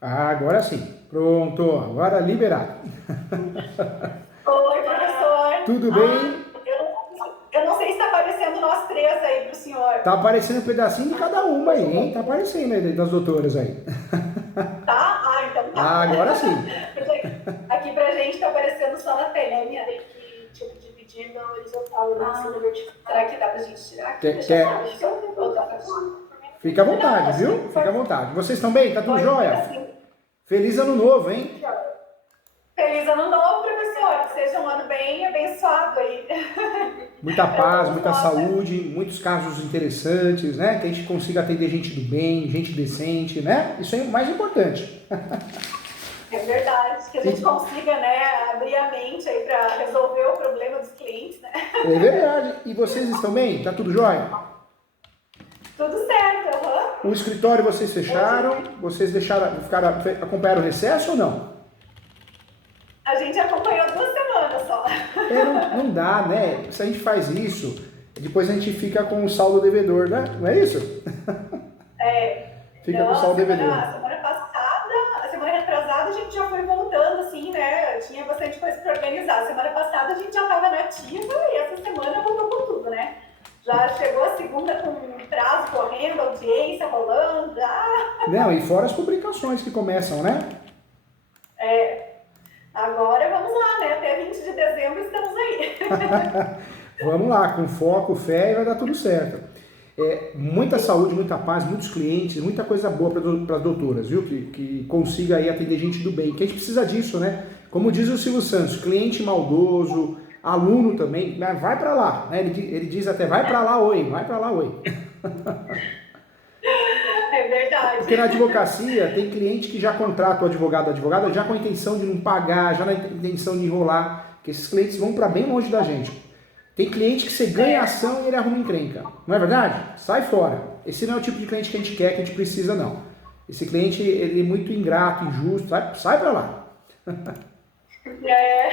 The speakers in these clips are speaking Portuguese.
Ah, agora sim. Pronto, agora liberado. Oi, professor. Tudo bem? Eu não sei se está aparecendo nós três aí para o senhor. Tá aparecendo um pedacinho de cada uma aí, hein? Tá aparecendo aí das doutoras aí. Tá? Ah, então tá. Ah, agora sim. Porque aqui pra gente está aparecendo só na telinha. Tem que tipo, dividir na horizontal e assim na vertical. Será que dá pra gente tirar aqui? Quer, Deixa eu quer... só voltar pra cá. Fica à Não, vontade, acho que viu? Fica à vontade. Vocês estão bem? Tá tudo pode ser jóia? assim. Feliz ano novo, hein? Feliz ano novo, professor. Que seja um ano bem abençoado aí. Muita Para paz, todos muita nós, né? saúde, muitos casos interessantes, né? Que a gente consiga atender gente do bem, gente decente, né? Isso é o mais importante. É verdade, que a gente E- consiga, né, abrir a mente aí para resolver o problema dos clientes, né? É verdade. E vocês estão bem? Tá tudo jóia? Tudo certo, aham. O escritório vocês Hoje fecharam? Vocês deixaram, acompanharam o recesso ou não? a gente acompanhou 2 semanas só. É, não dá, né? Se a gente faz isso, depois a gente fica com o saldo devedor, né? Não é isso? É, Fica com não, o saldo devedor. a semana passada, a semana retrasada a gente já foi voltando, assim, né? Tinha bastante coisa para organizar. Semana passada a gente já estava nativa e essa semana voltou com tudo, né? Já chegou a segunda com prazo correndo, audiência rolando. Não, e fora as publicações que começam, né? Agora vamos lá, né? Até 20 de dezembro estamos aí. Vamos lá, com foco, fé e vai dar tudo certo. É, muita saúde, muita paz, muitos clientes, muita coisa boa para as doutoras, viu? Que consiga aí atender gente do bem, que a gente precisa disso, né? Como diz o Silvio Santos, cliente maldoso, aluno também, mas vai para lá, né? Ele diz até, vai para lá, oi, vai para lá, oi. É Porque na verdade. advocacia tem cliente que já contrata o advogado, a advogada já com a intenção de não pagar, já na intenção de enrolar, porque esses clientes vão para bem longe da gente. Tem cliente que você ganha ação e ele arruma encrenca. Não é verdade? Sai fora. Esse não é o tipo de cliente que a gente quer, que a gente precisa, não. Esse cliente, ele é muito ingrato, injusto. Sai pra lá. É,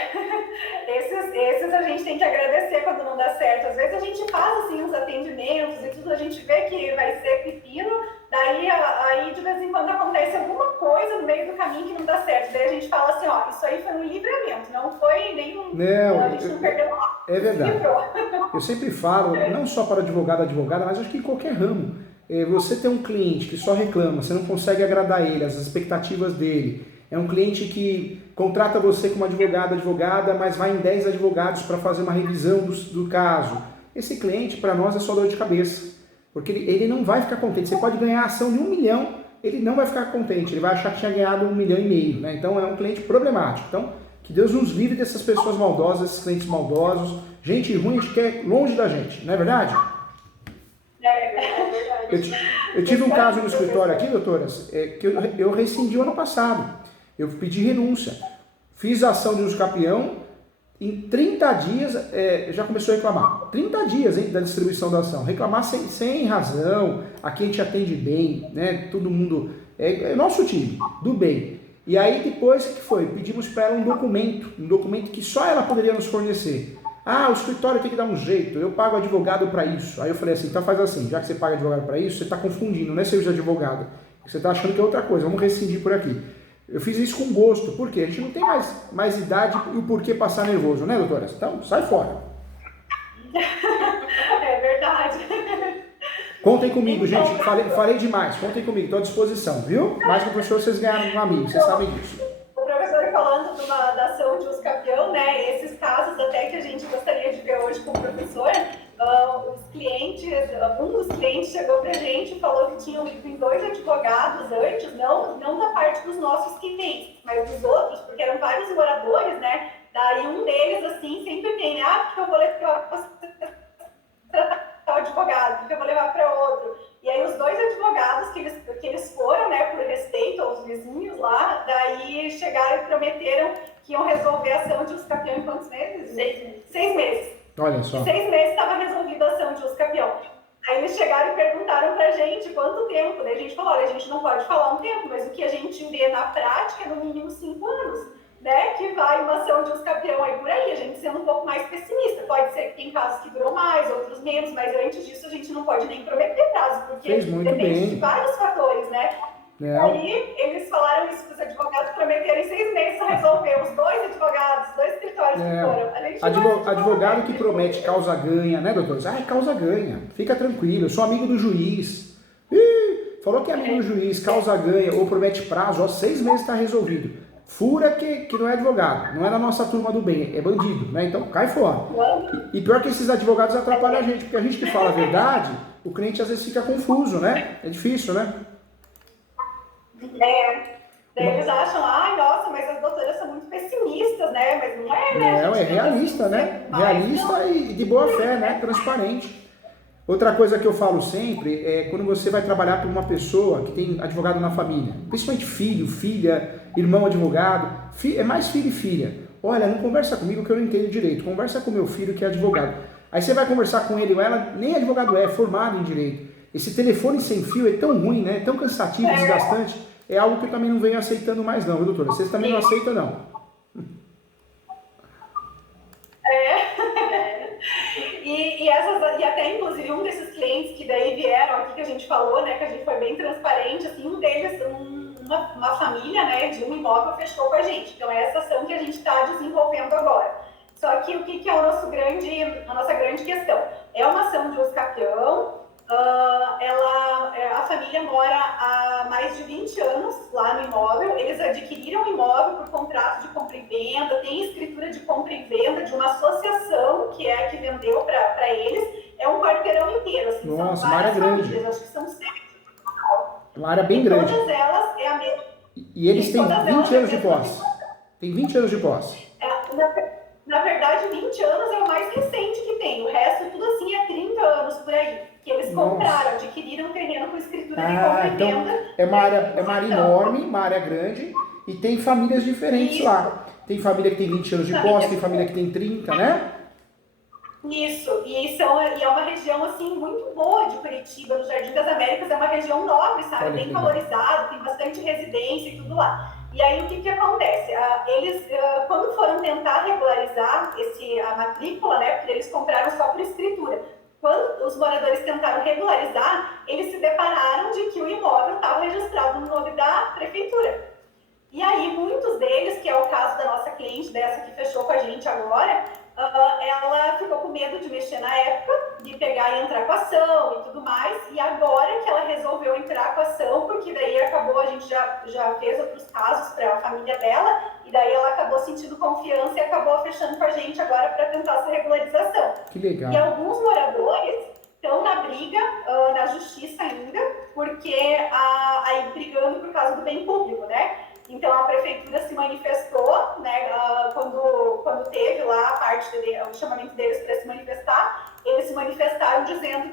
esses a gente tem que agradecer quando não dá certo. Às vezes a gente faz assim uns atendimentos e tudo, a gente vê que vai ser pepino, daí aí de vez em quando acontece alguma coisa no meio do caminho que não dá certo. Daí a gente fala assim, ó, isso aí foi um livramento, não foi nenhum. Não, A gente não perdeu nada, é se verdade. livrou. Eu sempre falo, não só para advogado, advogada, mas acho que em qualquer ramo. Você tem um cliente que só reclama, você não consegue agradar ele, as expectativas dele. É um cliente que contrata você como advogado, advogada, mas vai em 10 advogados para fazer uma revisão do caso. Esse cliente, para nós, é só dor de cabeça. Porque ele não vai ficar contente. Você pode ganhar a ação de 1 milhão, ele não vai ficar contente. Ele vai achar que tinha ganhado 1,5 milhão. Né? Então é um cliente problemático. Então, que Deus nos livre dessas pessoas maldosas, esses clientes maldosos. Gente ruim, a gente quer longe da gente, não é verdade? É verdade. Eu tive um caso no escritório aqui, doutoras, que eu rescindi o ano passado. Eu pedi renúncia. Fiz a ação de usucapião, em 30 dias já começou a reclamar. 30 dias da distribuição da ação. Reclamar sem razão. Aqui a gente atende bem, né? Todo mundo. É nosso time, do bem. E aí depois, o que foi? Pedimos para ela um documento que só ela poderia nos fornecer. Ah, o escritório tem que dar um jeito, eu pago advogado para isso. Aí eu falei assim, então faz assim, já que você paga advogado para isso, você está confundindo, não é serviço de advogado. Você está achando que é outra coisa, vamos rescindir por aqui. Eu fiz isso com gosto, por quê? A gente não tem mais idade e o porquê passar nervoso, né, doutora? Então, sai fora. É verdade. Contem comigo, gente, falei demais, contem comigo, estou à disposição, viu? Mais que o professor, vocês ganharam um amigo, vocês sabem disso. O professor falando da ação de usucapião, né? Esses casos até que a gente gostaria de ver hoje com o professor, os clientes, um dos clientes chegou pra gente e falou que tinham ido em 2 advogados antes, não da parte dos nossos clientes, mas dos outros, porque eram vários moradores, né? Daí um deles, assim, sempre tem, porque eu vou levar o advogado, porque eu vou levar para outro. E aí os 2 advogados que eles foram, né, por respeito aos vizinhos lá, daí chegaram e prometeram que iam resolver a ação de usucapião em quantos meses? 6 meses. 6 meses. Olha só. Em 6 meses estava resolvida a ação de usucapião. Aí eles chegaram e perguntaram pra gente quanto tempo. Daí a gente falou, olha, a gente não pode falar um tempo, mas o que a gente vê na prática é no mínimo 5 anos. Né, que vai uma ação de usucapião aí por aí, a gente sendo um pouco mais pessimista. Pode ser que tem casos que duram mais, outros menos, mas antes disso a gente não pode nem prometer prazo, porque Fez muito depende bem. de vários fatores, né? Não. Aí eles falaram isso para os advogados, prometeram em 6 meses resolver. Os 2 advogados, 2 escritórios que foram. Advogado que promete causa ganha, né, doutor? Ah, é causa ganha. Fica tranquilo, eu sou amigo do juiz. Falou que é amigo do juiz, causa ganha, ou promete prazo, ó, 6 meses está resolvido. Fura que não é advogado, não é da nossa turma do bem, é bandido, né? Então cai fora. E pior que esses advogados atrapalham a gente, porque a gente que fala a verdade, o cliente às vezes fica confuso, né? É difícil, né? Daí eles acham, ai, nossa, mas as doutoras são muito pessimistas, né? Mas não é, né? Não, é realista, né? Realista e de boa fé, né? Transparente. Outra coisa que eu falo sempre é quando você vai trabalhar com uma pessoa que tem advogado na família, principalmente filho, filha, irmão advogado, é mais filho e filha. Olha, não conversa comigo que eu não entendo direito, conversa com meu filho que é advogado. Aí você vai conversar com ele ou ela, nem advogado é formado em direito. Esse telefone sem fio é tão ruim, né? Tão cansativo, desgastante. É algo que eu também não venho aceitando mais não, viu, doutora? Vocês também não aceitam, não? E até, inclusive, um desses clientes que daí vieram aqui, que a gente falou, né, que a gente foi bem transparente, assim, um deles, uma família, né, de um imóvel fechou com a gente. Então, é essa ação que a gente está desenvolvendo agora. Só que o que é a nossa grande questão? É uma ação de uso capião. A família mora há mais de 20 anos lá no imóvel. Eles adquiriram o imóvel por contrato de compra e venda, tem escritura de compra e venda de uma associação que é a que vendeu para eles. É um quarteirão inteiro, assim, nossa, são uma área várias grande. famílias, acho que são 7. Uma área bem grande. Todas elas é a mesma. E eles têm 20 anos de posse. Tem 20 anos de posse. Na verdade, 20 anos é o mais recente que tem. O resto, tudo assim, é 30 anos por aí. Que eles compraram, adquiriram um terreno com escritura de compra e venda. É uma área enorme, uma área grande, e tem famílias diferentes lá. Tem família que tem 20 anos de posse, tem família que tem 30, né? Isso, e é uma região assim muito boa de Curitiba, no Jardim das Américas, é uma região nobre, sabe? Bem valorizada, tem bastante residência e tudo lá. E aí o que acontece? Eles, quando foram tentar regularizar a matrícula, né? Porque eles compraram só por escritura. Quando os moradores tentaram regularizar, eles se depararam de que o imóvel estava registrado no nome da prefeitura. E aí muitos deles, que é o caso da nossa cliente, dessa que fechou com a gente agora, ela ficou com medo de mexer na época, de pegar e entrar com a ação e tudo mais, e agora que ela resolveu entrar com a ação, porque daí acabou, a gente já fez outros casos para a família dela, e daí ela acabou sentindo confiança e acabou fechando com a gente agora para tentar essa regularização. Que legal. E alguns moradores estão na briga, na justiça ainda, porque aí brigando por causa do bem público, né? Então a prefeitura se manifestou, né, quando teve lá a parte o chamamento deles para se manifestar, eles se manifestaram dizendo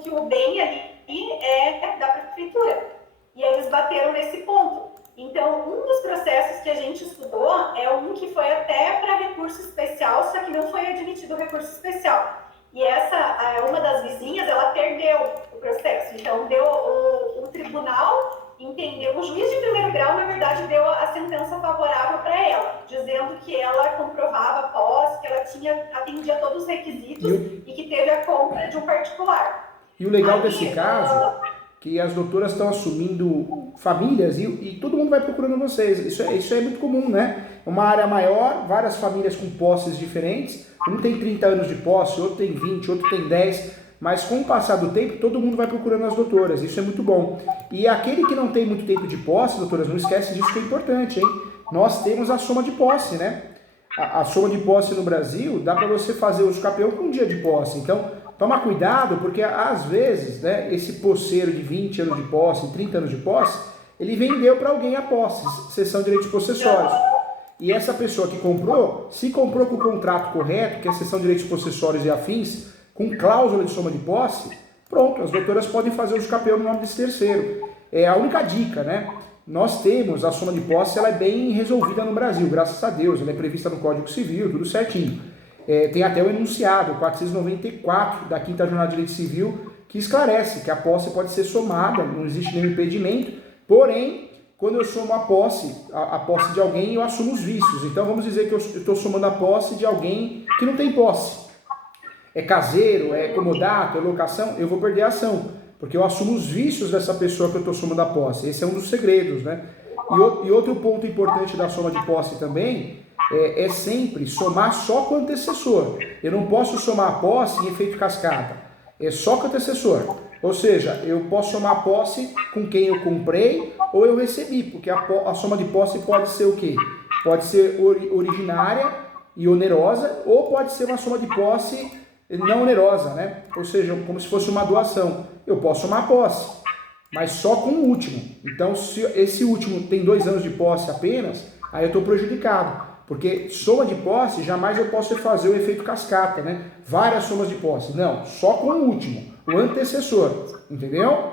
que o bem ali é da prefeitura. E eles bateram nesse ponto. Então, um dos processos que a gente estudou é um que foi até para recurso especial, só que não foi admitido o recurso especial. E uma das vizinhas, ela perdeu o processo. Então, o tribunal entendeu, o juiz de primeiro grau, na verdade, deu a sentença favorável para ela, dizendo que ela comprovava a posse, que ela atendia todos os requisitos e que teve a compra de um particular. E o legal desse caso que as doutoras estão assumindo famílias e todo mundo vai procurando vocês. Isso é muito comum, né? Uma área maior, várias famílias com posses diferentes. Um tem 30 anos de posse, outro tem 20, outro tem 10. Mas com o passar do tempo, todo mundo vai procurando as doutoras. Isso é muito bom. E aquele que não tem muito tempo de posse, doutoras, não esquece disso que é importante, hein? Nós temos a soma de posse, né? A soma de posse no Brasil, dá para você fazer o campeão com um dia de posse. Então, toma cuidado, porque às vezes, né, esse posseiro de 20 anos de posse, 30 anos de posse, ele vendeu para alguém a posse, cessão de direitos possessórios. E essa pessoa que comprou, se comprou com o contrato correto, que é a cessão de direitos possessórios e afins, com cláusula de soma de posse, pronto, as doutoras podem fazer o campeão no nome desse terceiro. É a única dica, né? Nós temos a soma de posse, ela é bem resolvida no Brasil, graças a Deus, ela é prevista no Código Civil, tudo certinho. Tem até o enunciado 494 da 5ª Jornada de Direito Civil, que esclarece que a posse pode ser somada, não existe nenhum impedimento, porém, quando eu somo a posse de alguém, eu assumo os vícios. Então vamos dizer que eu estou somando a posse de alguém que não tem posse. É caseiro, é comodato, é locação, eu vou perder a ação. porque eu assumo os vícios dessa pessoa que eu estou somando a posse. Esse é um dos segredos, né? E outro ponto importante da soma de posse também é sempre somar só com o antecessor. Eu não posso somar a posse em efeito cascata, é só com o antecessor. Ou seja, eu posso somar a posse com quem eu comprei ou eu recebi, porque a soma de posse pode ser o quê? Pode ser originária e onerosa, ou pode ser uma soma de posse não onerosa, né? Ou seja, como se fosse uma doação. Eu posso somar a posse, mas só com o último. Então, se esse último tem 2 anos de posse apenas, aí eu estou prejudicado. Porque soma de posse, jamais eu posso fazer o efeito cascata, né? Várias somas de posse. Não, só com o último, o antecessor. Entendeu?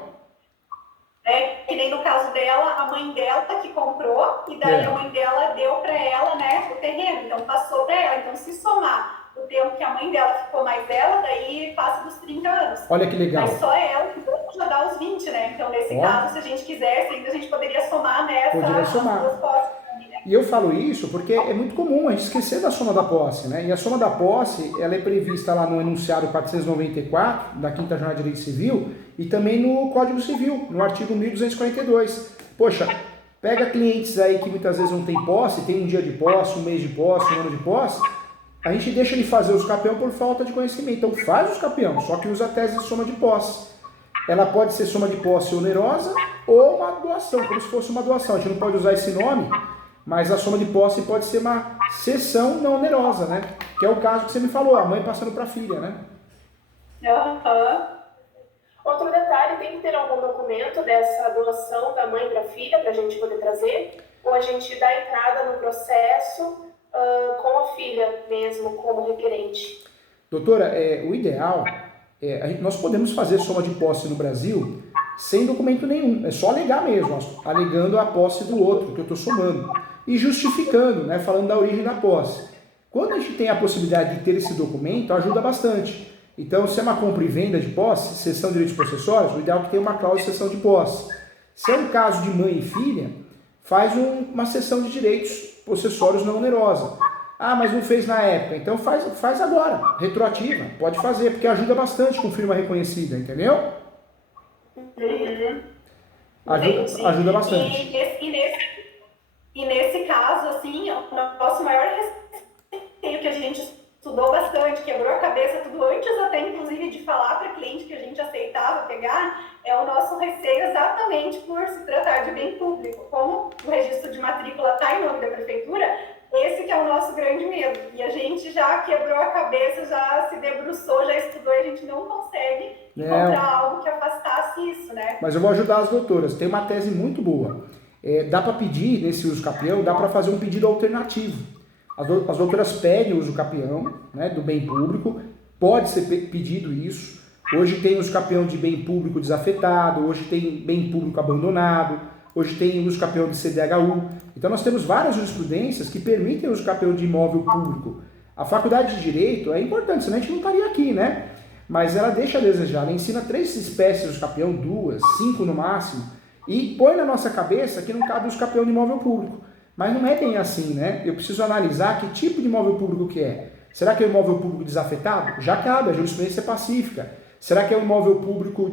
Que nem no caso dela, a mãe dela que comprou, e daí a mãe dela deu para ela, né, o terreno. Então, passou para ela. Então, se somar o tempo que a mãe dela ficou mais dela, daí passa dos 30 anos. Olha que legal. Mas só ela que já dá os 20, né? Então, nesse caso, se a gente quisesse, ainda a gente poderia somar nessa duas posses. E eu falo isso porque é muito comum a gente esquecer da soma da posse, né? E a soma da posse, ela é prevista lá no enunciado 494 da 5ª Jornada de Direito Civil e também no Código Civil, no artigo 1242. Poxa, pega clientes aí que muitas vezes não tem posse, tem um dia de posse, um mês de posse, um ano de posse, a gente deixa de fazer os capião por falta de conhecimento. Então faz os capião, só que usa a tese de soma de posse. Ela pode ser soma de posse onerosa ou uma doação, como se fosse uma doação. A gente não pode usar esse nome, mas a soma de posse pode ser uma cessão não onerosa, né? Que é o caso que você me falou, a mãe passando para a filha, né? Outro detalhe, tem que ter algum documento dessa doação da mãe para a filha para a gente poder trazer? Ou a gente dá entrada no processo com a filha mesmo, como requerente? Doutora, o ideal, nós podemos fazer soma de posse no Brasil sem documento nenhum, é só alegar mesmo, alegando a posse do outro que eu estou somando e justificando, né, falando da origem da posse. Quando a gente tem a possibilidade de ter esse documento, ajuda bastante. Então, se é uma compra e venda de posse, cessão de direitos possessórios, o ideal é que tenha uma cláusula de cessão de posse. Se é um caso de mãe e filha, faz uma cessão de direitos possessórios não onerosa. Ah, mas não fez na época, então faz agora, retroativa, pode fazer, porque ajuda bastante com firma reconhecida, entendeu? Ajuda bastante. E nesse caso, assim, o nosso maior receio que a gente estudou bastante, quebrou a cabeça tudo antes até inclusive de falar para cliente que a gente aceitava pegar, é o nosso receio exatamente por se tratar de bem público. Como o registro de matrícula está em nome da prefeitura, esse que é o nosso grande medo. E a gente já quebrou a cabeça, já se debruçou, já estudou e a gente não consegue encontrar algo que afastasse isso, né? Mas eu vou ajudar as doutoras. Tem uma tese muito boa. Dá para pedir, nesse uso capião, dá para fazer um pedido alternativo. As doutoras pedem o uso capião, né, do bem público, pode ser pedido isso. Hoje tem uso capião de bem público desafetado, hoje tem bem público abandonado, hoje tem uso capião de CDHU. Então nós temos várias jurisprudências que permitem o uso capião de imóvel público. A faculdade de Direito é importante, senão a gente não estaria aqui, né? Mas ela deixa a desejar, ela ensina 3 espécies de uso capião, 2, 5 no máximo, e põe na nossa cabeça que não cabe o uso capião de imóvel público. Mas não é bem assim, né? Eu preciso analisar que tipo de imóvel público que é. Será que é um imóvel público desafetado? Já cabe, a jurisprudência é pacífica. Será que é um imóvel público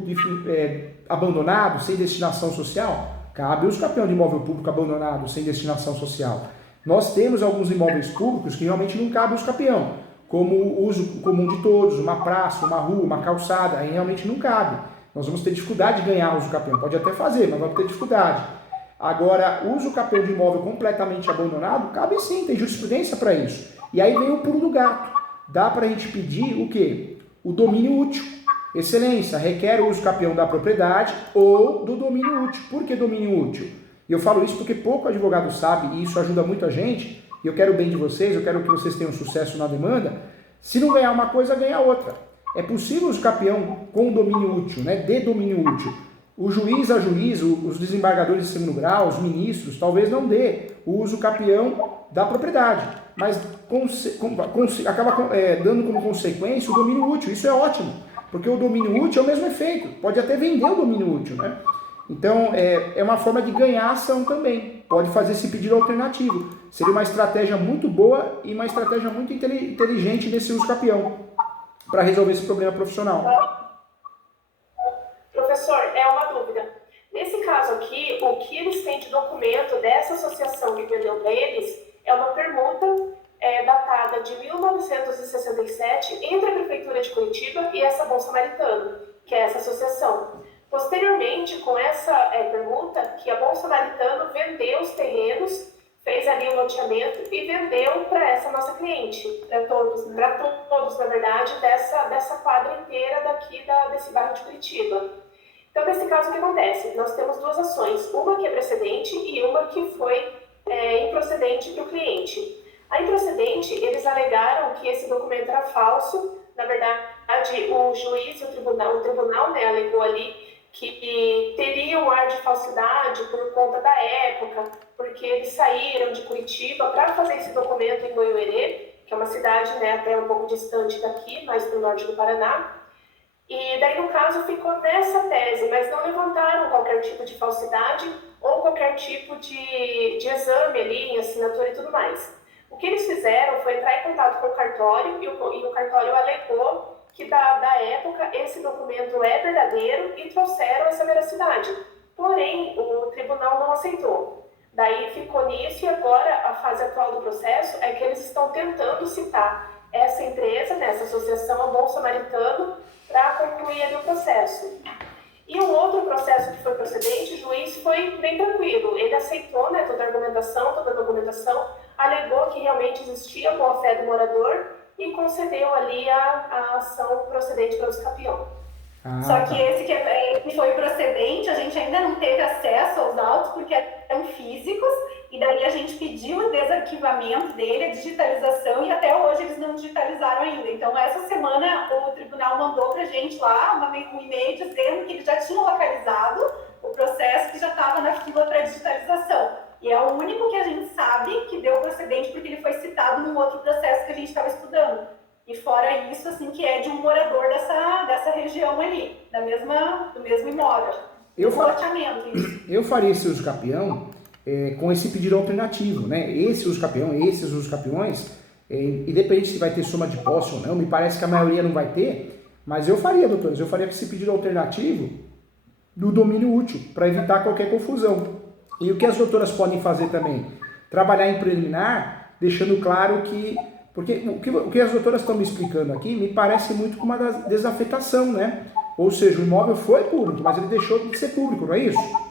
abandonado, sem destinação social? Cabe o uso capião de imóvel público abandonado, sem destinação social. Nós temos alguns imóveis públicos que realmente não cabe o uso capião, como o uso comum de todos, uma praça, uma rua, uma calçada, aí realmente não cabe. Nós vamos ter dificuldade de ganhar o uso capião. Pode até fazer, mas vamos ter dificuldade. Agora, o uso capião de imóvel completamente abandonado, cabe sim, tem jurisprudência para isso. E aí vem o pulo do gato. Dá para a gente pedir o quê? O domínio útil. Excelência, requer o uso capião da propriedade ou do domínio útil. Por que domínio útil? E eu falo isso porque pouco advogado sabe, e isso ajuda muito a gente, e eu quero o bem de vocês, eu quero que vocês tenham sucesso na demanda. Se não ganhar uma coisa, ganhar outra. É possível o uso capião com domínio útil, né? De domínio útil. O juiz a juiz, os desembargadores de segundo grau, os ministros, talvez não dê o uso capião da propriedade, mas acaba dando como consequência o domínio útil. Isso é ótimo, porque o domínio útil é o mesmo efeito, pode até vender o domínio útil, né? Então, é uma forma de ganhar ação também, pode fazer esse pedido alternativo. Seria uma estratégia muito boa e uma estratégia muito inteligente nesse uso capião, para resolver esse problema profissional. Professor, Nesse caso aqui, o que eles têm de documento dessa associação que vendeu para eles é uma permuta datada de 1967 entre a Prefeitura de Curitiba e essa Bom Samaritano, que é essa associação. Posteriormente, com essa permuta, que a Bom Samaritano vendeu os terrenos, fez ali o loteamento e vendeu para essa nossa cliente, para todos, na verdade, dessa quadra inteira daqui desse bairro de Curitiba. Então, nesse caso, o que acontece? Nós temos duas ações, uma que é precedente e uma que foi improcedente para o cliente. A improcedente, eles alegaram que esse documento era falso. Na verdade, o juiz, o tribunal, né, alegou ali que teria um ar de falsidade por conta da época, porque eles saíram de Curitiba para fazer esse documento em Goiôerê, que é uma cidade, né, até um pouco distante daqui, mais para o norte do Paraná. E daí, no caso, ficou nessa tese, mas não levantaram qualquer tipo de falsidade ou qualquer tipo de exame ali, em assinatura e tudo mais. O que eles fizeram foi entrar em contato com o cartório e o cartório alegou que da época esse documento é verdadeiro e trouxeram essa veracidade. Porém, o tribunal não aceitou. Daí ficou nisso e agora a fase atual do processo é que eles estão tentando citar essa empresa, né, essa associação, a Bom Samaritano, para concluir ali o processo. E um outro processo que foi procedente, o juiz foi bem tranquilo. Ele aceitou, né, toda a documentação, alegou que realmente existia boa-fé do morador e concedeu ali a ação procedente pelo escapião. Só que esse que foi procedente, a gente ainda não teve acesso aos autos porque eram físicos, e daí a gente pediu o desarquivamento dele, a digitalização, e até hoje eles não digitalizaram ainda. Então, essa semana o tribunal mandou pra gente lá um e-mail dizendo que eles já tinham localizado o processo que já estava na fila para digitalização. E é o único que a gente sabe que deu procedente porque ele foi citado num outro processo que a gente estava estudando. E fora isso, assim, que é de um morador dessa região ali, do mesmo imóvel. Eu faria esse uso capião com esse pedido alternativo, né? Esse uso capião, esses usos capiões, independente se vai ter soma de posse ou não, me parece que a maioria não vai ter, mas eu faria, doutores, com esse pedido alternativo do domínio útil, para evitar qualquer confusão. E o que as doutoras podem fazer também? Trabalhar em preliminar, deixando claro que... Porque o que as doutoras estão me explicando aqui me parece muito como uma desafetação, né? Ou seja, o imóvel foi público, mas ele deixou de ser público, não é isso?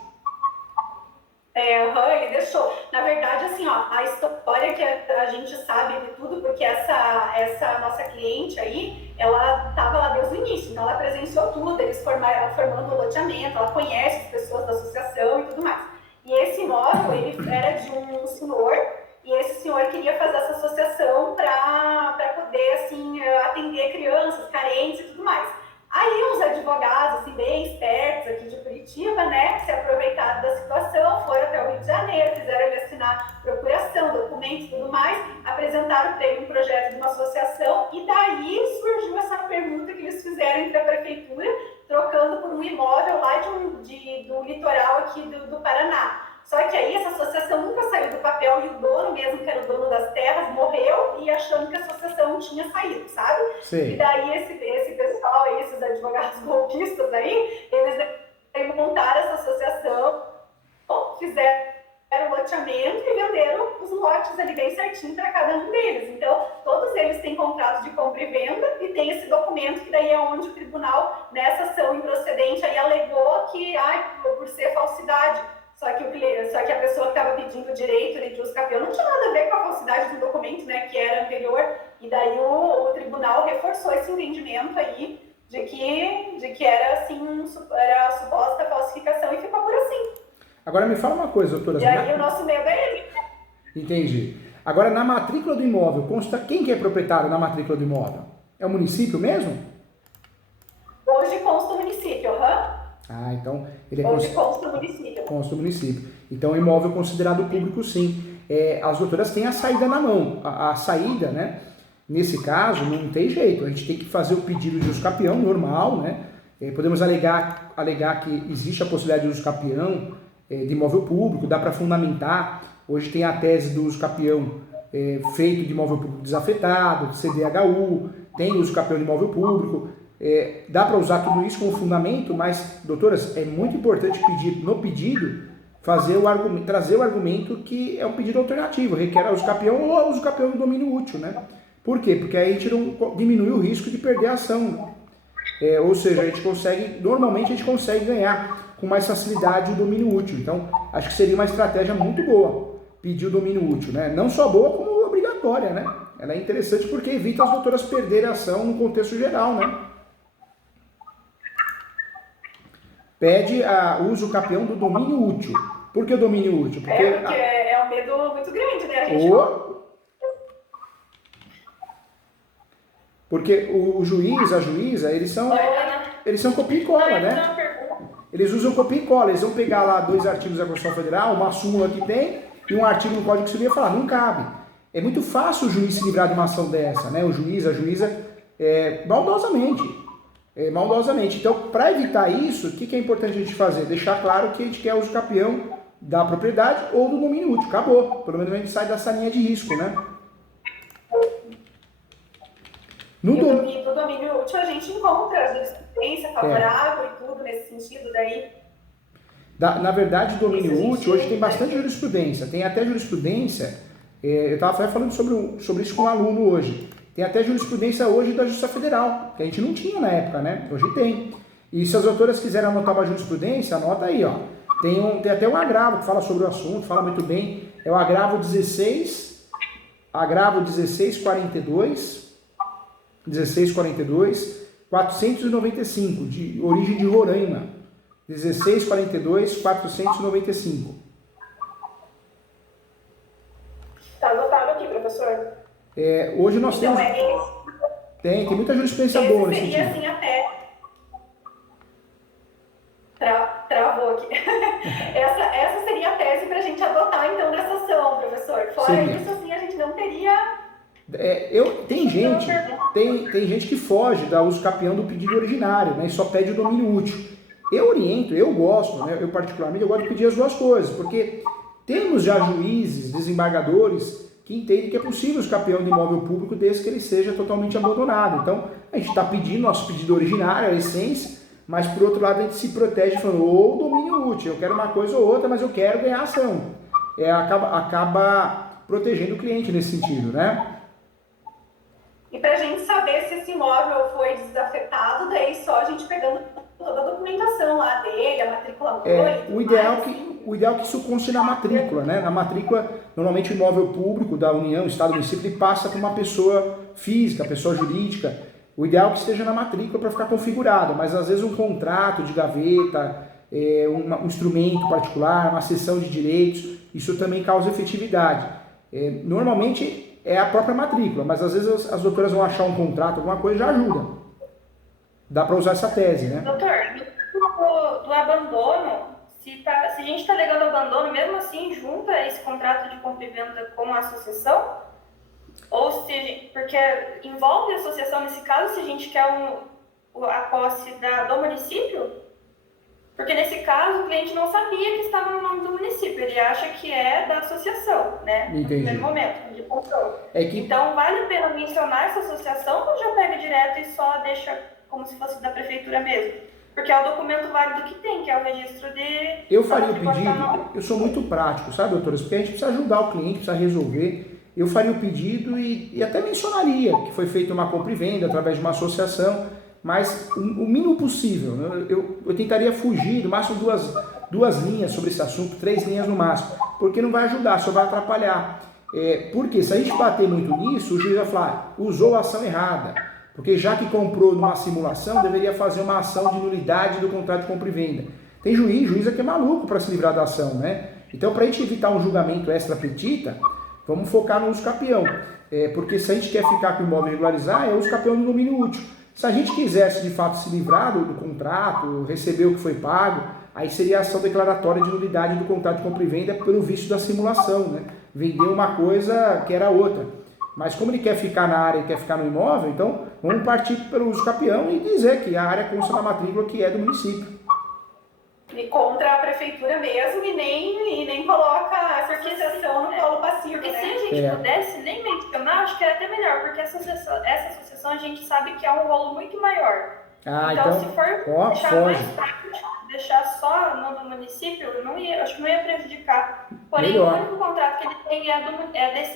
Ele deixou. Na verdade, assim, ó, a história que a gente sabe de tudo, porque essa nossa cliente aí, ela estava lá desde o início, então ela presenciou tudo, eles formando o loteamento, ela conhece as pessoas da associação e tudo mais. E esse imóvel, ele era de um senhor, e esse senhor queria fazer essa associação para poder, assim, atender crianças carentes e tudo mais. Aí uns advogados, assim, bem espertos aqui de Curitiba, né, se aproveitaram da situação, foram até o Rio de Janeiro, fizeram ele assinar procuração, documentos e tudo mais, apresentaram para ele um projeto de uma associação, e daí surgiu essa permuta que eles fizeram entre a prefeitura, trocando por um imóvel lá do litoral aqui do Paraná. Só que aí essa associação nunca saiu do papel e o dono mesmo, que era o dono das terras, morreu e achando que a associação tinha saído, sabe? Sim. E daí esse pessoal, esses advogados golpistas aí, eles montaram essa associação, fizeram o loteamento e venderam os lotes ali bem certinho para cada um deles. Então, todos eles têm contrato de compra e venda e tem esse documento que daí é onde o tribunal, nessa ação improcedente, aí alegou que, por ser falsidade. Só que a pessoa que estava pedindo o direito de uso capião não tinha nada a ver com a falsidade do documento, né, que era anterior, e daí o tribunal reforçou esse entendimento aí de que era, assim, era suposta falsificação e ficou por assim. Agora me fala uma coisa, doutora. E aí o nosso medo é ele. Entendi. Agora, na matrícula do imóvel, consta quem que é proprietário na matrícula do imóvel? É o município mesmo? Hoje consta o município, Então ele é Hoje consta o município. Consta o município. Então o imóvel é considerado público, sim. As doutoras têm a saída na mão. A saída, né? Nesse caso, não tem jeito. A gente tem que fazer o pedido de uso capião normal, né? Podemos alegar que existe a possibilidade de uso capião de imóvel público, dá para fundamentar. Hoje tem a tese do uso capião feito de imóvel público desafetado, CDHU, tem uso capião de imóvel público. dá para usar tudo isso como fundamento, mas, doutoras, é muito importante pedir no pedido trazer o argumento que é um pedido alternativo, requer uso capião ou uso capião do domínio útil, né? Por quê? Porque aí a gente não diminui o risco de perder a ação. Ou seja, normalmente a gente consegue ganhar com mais facilidade o domínio útil. Então, acho que seria uma estratégia muito boa pedir o domínio útil, né? Não só boa, como obrigatória, né? Ela é interessante porque evita as doutoras perderem a ação no contexto geral, né? Pede o uso capião do domínio útil. Por que o domínio útil? Porque é um medo muito grande, né? A gente Porque o juiz, a juíza, eles são copia e cola, né? Eles usam copia e cola. Eles vão pegar lá 2 artigos da Constituição Federal, uma súmula que tem e um artigo no Código Civil e falar, não cabe. É muito fácil o juiz se livrar de uma ação dessa, né? O juiz, a juíza, maldosamente. Então, para evitar isso, o que é importante a gente fazer? Deixar claro que a gente quer uso capião da propriedade ou do domínio útil. Acabou. Pelo menos a gente sai dessa linha de risco, né? No domínio útil a gente encontra a jurisprudência favorável e tudo nesse sentido daí. Na verdade, o domínio útil hoje tem bastante jurisprudência. Tem até jurisprudência, eu estava falando sobre isso com um aluno hoje. Tem até jurisprudência hoje da Justiça Federal, que a gente não tinha na época, né? Hoje tem. E se as autoras quiserem anotar uma jurisprudência, anota aí, ó. Tem até um agravo que fala sobre o assunto, fala muito bem. É o agravo 1642, 495, de origem de Roraima. 1642, 495. Está anotado aqui, professor. Hoje nós temos... Tem muita jurisprudência boa nesse sentido. Assim, até... Travou aqui. essa seria a tese para a gente adotar, então, nessa ação, professor. Fora isso, assim, a gente não teria... Tem gente que foge da uso capião do pedido originário, né, e só pede o domínio útil. Eu gosto, né, eu particularmente, eu gosto de pedir as duas coisas, porque temos já juízes, desembargadores, que entendem que é possível uso capião de imóvel público desde que ele seja totalmente abandonado. Então, a gente está pedindo nosso pedido originário, a essência, mas por outro lado a gente se protege falando, ou domínio útil, eu quero uma coisa ou outra, mas eu quero ganhar ação. Acaba protegendo o cliente nesse sentido, né? E para a gente saber se esse imóvel foi desafetado, daí só a gente pegando toda a documentação lá dele, a matrícula o ideal é que isso conste na matrícula, né? Na matrícula, normalmente o imóvel público da União, Estado, município, ele passa para uma pessoa física, pessoa jurídica. O ideal é que esteja na matrícula para ficar configurado, mas às vezes um contrato de gaveta, um instrumento particular, uma cessão de direitos, isso também causa efetividade. Normalmente é a própria matrícula, mas às vezes as doutoras vão achar um contrato, alguma coisa, já ajuda. Dá para usar essa tese, né? Doutor, do abandono, se a gente está alegando abandono, mesmo assim junta esse contrato de compra e venda com a associação? Ou se, porque envolve a associação nesse caso, se a gente quer a posse do município? Porque nesse caso o cliente não sabia que estava no nome do município, ele acha que é da associação, né? Entendi. No primeiro momento de controle. Que... Então vale a pena mencionar essa associação ou já pega direto e só deixa como se fosse da prefeitura mesmo? Porque é o documento válido que tem, que é o registro de... Eu faria o pedido, eu sou muito prático, sabe, doutoras? Porque a gente precisa ajudar o cliente, precisa resolver. Eu faria o pedido e até mencionaria que foi feita uma compra e venda através de uma associação, mas o mínimo possível. Né? Eu tentaria fugir, no máximo duas linhas sobre esse assunto, 3 linhas no máximo, porque não vai ajudar, só vai atrapalhar. Porque se a gente bater muito nisso, o juiz vai falar, usou a ação errada, porque já que comprou numa simulação, deveria fazer uma ação de nulidade do contrato de compra e venda. Tem juiz que é maluco para se livrar da ação, né? Então, para a gente evitar um julgamento extra petita, vamos focar no uso capião, porque se a gente quer ficar com o imóvel regularizar, é o uso capião do domínio útil. Se a gente quisesse de fato se livrar do contrato, receber o que foi pago, aí seria a ação declaratória de nulidade do contrato de compra e venda pelo vício da simulação, né? Vender uma coisa que era outra. Mas como ele quer ficar na área e quer ficar no imóvel, então vamos partir pelo uso capião e dizer que a área consta na matrícula que é do município. E contra a prefeitura mesmo e nem coloca essa associação no polo passivo, porque né? se a gente pudesse nem mencionar, acho que era até melhor, porque essa associação a gente sabe que é um rolo muito maior. Então, se for deixar foge. mais prático, deixar só no do município, acho que não ia prejudicar. Porém, Melhor. o único contrato que ele tem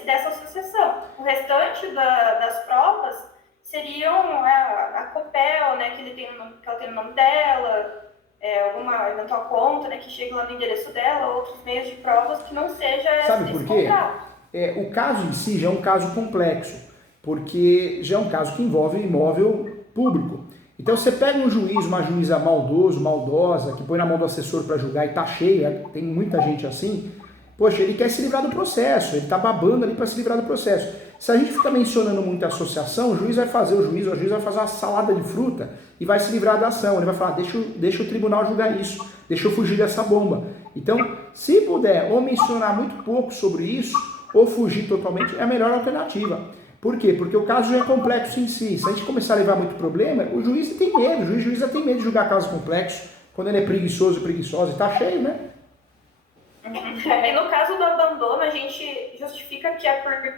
dessa associação. O restante das provas seriam a Copel, né, que ela tem o nome dela, alguma eventual conta, né, que chegue lá no endereço dela, outros meios de provas que não seja Sabe esse por quê? contrato. O caso em si já é um caso complexo, porque já é um caso que envolve imóvel público. Então você pega um juiz, uma juíza maldoso, maldosa, que põe na mão do assessor para julgar e tá cheia, tem muita gente assim, poxa, ele quer se livrar do processo, ele tá babando ali para se livrar do processo. Se a gente fica mencionando muito a associação, o juiz vai fazer uma salada de fruta e vai se livrar da ação. Ele vai falar, deixa o tribunal julgar isso, deixa eu fugir dessa bomba. Então, se puder ou mencionar muito pouco sobre isso, ou fugir totalmente, é a melhor alternativa. Por quê? Porque o caso já é complexo em si. Se a gente começar a levar muito problema, o juiz tem medo, o juiz já tem medo de julgar casos complexos, quando ele é preguiçoso e preguiçosa, e tá cheio, né? E no caso do abandono, a gente justifica que é porque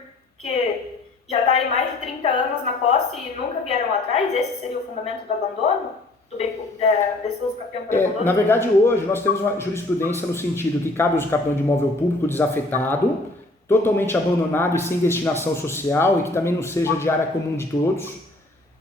já está aí mais de 30 anos na posse e nunca vieram atrás? Esse seria o fundamento do abandono? Desse uso capião por abandono? Na verdade, hoje nós temos uma jurisprudência no sentido que cabe o uso capião de imóvel público desafetado, totalmente abandonado e sem destinação social e que também não seja de área comum de todos.